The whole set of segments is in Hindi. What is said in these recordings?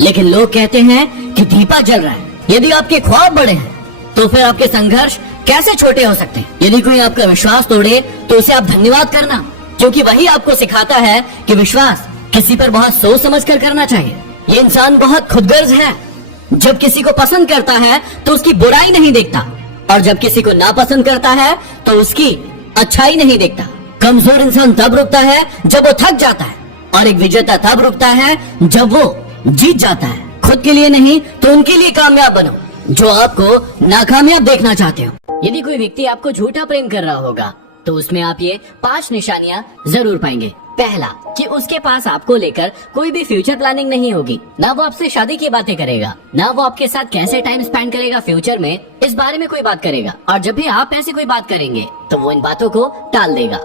लेकिन लोग कहते हैं कि दीपक जल रहा है। यदि आपके ख्वाब बड़े हैं तो फिर आपके संघर्ष कैसे छोटे हो सकते हैं। यदि कोई आपका विश्वास तोड़े तो उसे आप धन्यवाद करना, क्योंकि वही आपको सिखाता है कि विश्वास किसी पर बहुत सोच समझ कर करना चाहिए। ये इंसान बहुत खुदगर्ज है। जब किसी को पसंद करता है तो उसकी बुराई नहीं देखता, और जब किसी को नापसंद करता है तो उसकी अच्छाई नहीं देखता। कमजोर इंसान तब रुकता है जब वो थक जाता है, और एक विजेता तब रुकता है जब वो जीत जाता है। खुद के लिए नहीं तो उनके लिए कामयाब बनो जो आपको नाकामयाब देखना चाहते हो। यदि कोई व्यक्ति आपको झूठा प्रेम कर रहा होगा तो उसमें आप ये 5 निशानियां जरूर पाएंगे। पहला, कि उसके पास आपको लेकर कोई भी फ्यूचर प्लानिंग नहीं होगी। ना वो आपसे शादी की बातें करेगा, ना वो आपके साथ कैसे टाइम स्पेंड करेगा फ्यूचर में, इस बारे में कोई बात करेगा। और जब भी आप ऐसे कोई बात करेंगे तो वो इन बातों को टाल देगा।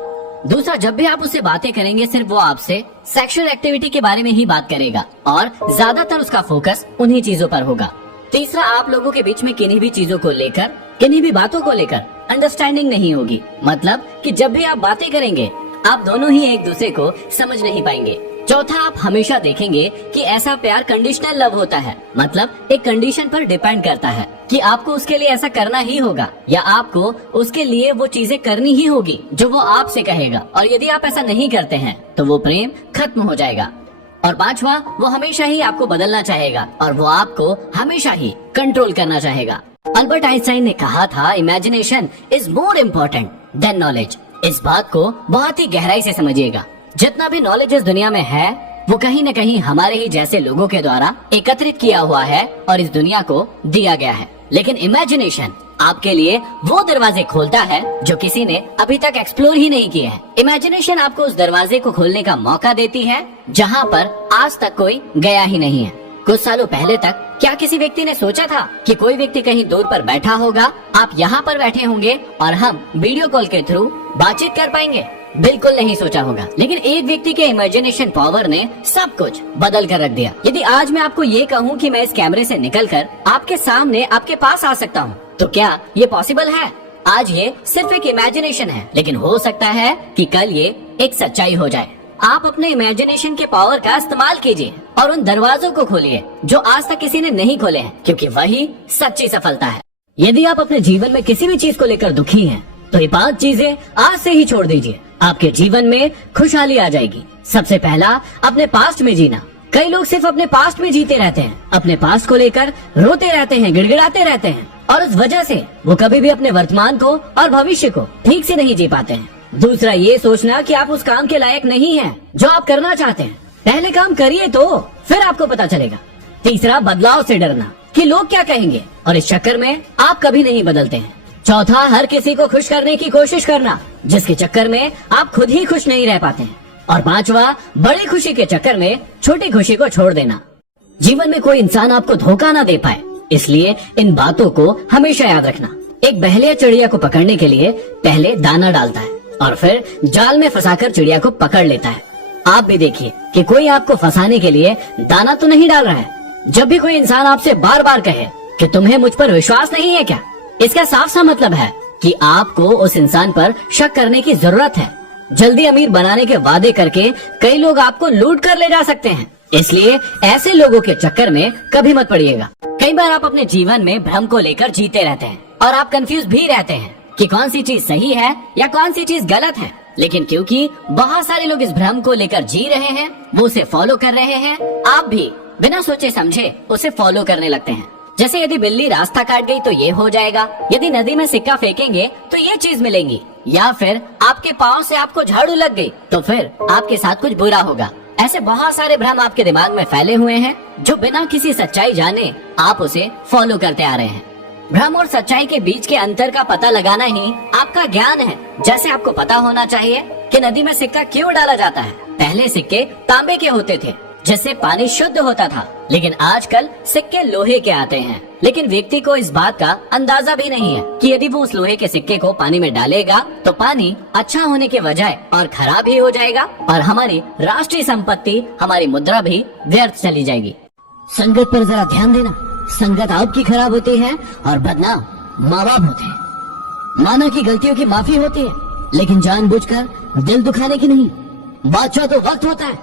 दूसरा, जब भी आप उससे बातें करेंगे सिर्फ वो आपसे सेक्सुअल एक्टिविटी के बारे में ही बात करेगा, और ज्यादातर उसका फोकस उन्हीं चीजों पर होगा। तीसरा, आप लोगों के बीच में किन्हीं भी चीजों को लेकर, किन्हीं भी बातों को लेकर अंडरस्टैंडिंग नहीं होगी। मतलब कि जब भी आप बातें करेंगे आप दोनों ही एक दूसरे को समझ नहीं पाएंगे। चौथा, आप हमेशा देखेंगे कि ऐसा प्यार कंडीशनल लव होता है। मतलब एक कंडीशन पर डिपेंड करता है कि आपको उसके लिए ऐसा करना ही होगा, या आपको उसके लिए वो चीजें करनी ही होगी जो वो आपसे कहेगा। और यदि आप ऐसा नहीं करते हैं तो वो प्रेम खत्म हो जाएगा। और पांचवा, वो हमेशा ही आपको बदलना चाहेगा, और वो आपको हमेशा ही कंट्रोल करना चाहेगा। अल्बर्ट आइंस्टाइन ने कहा था, imagination is more important then knowledge. इस बात को बहुत ही गहराई से समझिएगा। जितना भी नॉलेज इस दुनिया में है वो कहीं न कहीं हमारे ही जैसे लोगों के द्वारा एकत्रित किया हुआ है और इस दुनिया को दिया गया है। लेकिन इमेजिनेशन आपके लिए वो दरवाजे खोलता है जो किसी ने अभी तक एक्सप्लोर ही नहीं किए हैं। इमेजिनेशन आपको उस दरवाजे को खोलने का मौका देती है जहाँ पर आज तक कोई गया ही नहीं है। कुछ सालों पहले तक क्या किसी व्यक्ति ने सोचा था कि कोई व्यक्ति कहीं दूर पर बैठा होगा, आप यहाँ पर बैठे होंगे और हम वीडियो कॉल के थ्रू बातचीत कर पाएंगे? बिल्कुल नहीं सोचा होगा। लेकिन एक व्यक्ति के इमेजिनेशन पावर ने सब कुछ बदल कर रख दिया। यदि आज मैं आपको ये कहूँ कि मैं इस कैमरे से निकलकर आपके सामने आपके पास आ सकता हूँ, तो क्या ये पॉसिबल है? आज ये सिर्फ एक इमेजिनेशन है, लेकिन हो सकता है कि कल ये एक सच्चाई हो जाए। आप अपने इमेजिनेशन के पावर का इस्तेमाल कीजिए और उन दरवाजों को खोलिए जो आज तक किसी ने नहीं खोले हैं, क्योंकि वही सच्ची सफलता है। यदि आप अपने जीवन में किसी भी चीज को लेकर दुखी हैं, तो ये 5 चीजें आज से ही छोड़ दीजिए। आपके जीवन में खुशहाली आ जाएगी। सबसे पहला, अपने पास्ट में जीना। कई लोग सिर्फ अपने पास्ट में जीते रहते हैं, अपने पास्ट को लेकर रोते रहते हैं, गिड़गिड़ाते रहते हैं, और उस वजह से वो कभी भी अपने वर्तमान को और भविष्य को ठीक से नहीं जी पाते हैं। दूसरा, ये सोचना कि आप उस काम के लायक नहीं हैं जो आप करना चाहते हैं। पहले काम करिए तो फिर आपको पता चलेगा। तीसरा, बदलाव से डरना कि लोग क्या कहेंगे, और इस चक्कर में आप कभी नहीं बदलते हैं। चौथा, हर किसी को खुश करने की कोशिश करना, जिसके चक्कर में आप खुद ही खुश नहीं रह पाते हैं। और पांचवा, बड़ी खुशी के चक्कर में छोटी खुशी को छोड़ देना। जीवन में कोई इंसान आपको धोखा ना दे पाए, इसलिए इन बातों को हमेशा याद रखना। एक बहेलिया चिड़िया को पकड़ने के लिए पहले दाना डालता है और फिर जाल में फंसाकर चिड़िया को पकड़ लेता है। आप भी देखिए कि कोई आपको फंसाने के लिए दाना तो नहीं डाल रहा है। जब भी कोई इंसान आपसे बार बार कहे कि तुम्हें मुझ पर विश्वास नहीं है क्या, इसका साफ सा मतलब है कि आपको उस इंसान पर शक करने की जरूरत है। जल्दी अमीर बनाने के वादे करके कई लोग आपको लूट कर ले जा सकते हैं, इसलिए ऐसे लोगों के चक्कर में कभी मत पड़िएगा। कई बार आप अपने जीवन में भ्रम को लेकर जीते रहते हैं और आप कंफ्यूज भी रहते हैं कि कौन सी चीज सही है या कौन सी चीज गलत है। लेकिन क्योंकि बहुत सारे लोग इस भ्रम को लेकर जी रहे हैं, वो उसे फॉलो कर रहे हैं, आप भी बिना सोचे समझे उसे फॉलो करने लगते हैं। जैसे यदि बिल्ली रास्ता काट गई तो ये हो जाएगा, यदि नदी में सिक्का फेंकेंगे तो ये चीज मिलेंगी, या फिर आपके पाँव से आपको झाड़ू लग गई तो फिर आपके साथ कुछ बुरा होगा। ऐसे बहुत सारे भ्रम आपके दिमाग में फैले हुए हैं जो बिना किसी सच्चाई जाने आप उसे फॉलो करते आ रहे हैं। भ्रम और सच्चाई के बीच के अंतर का पता लगाना ही आपका ज्ञान है। जैसे आपको पता होना चाहिए कि नदी में सिक्का क्यों डाला जाता है। पहले सिक्के तांबे के होते थे जिससे पानी शुद्ध होता था, लेकिन आजकल सिक्के लोहे के आते हैं। लेकिन व्यक्ति को इस बात का अंदाजा भी नहीं है कि यदि वो उस लोहे के सिक्के को पानी में डालेगा तो पानी अच्छा होने के बजाय और खराब ही हो जाएगा, और हमारी राष्ट्रीय संपत्ति, हमारी मुद्रा भी व्यर्थ चली जाएगी। संगत पर जरा ध्यान देना। संगत आपकी खराब होती है और बदनाम माँ बाप होते हैं। माना कि गलतियों की माफी होती है, लेकिन जानबूझकर दिल दुखाने की नहीं। बादशाह तो वक्त होता है,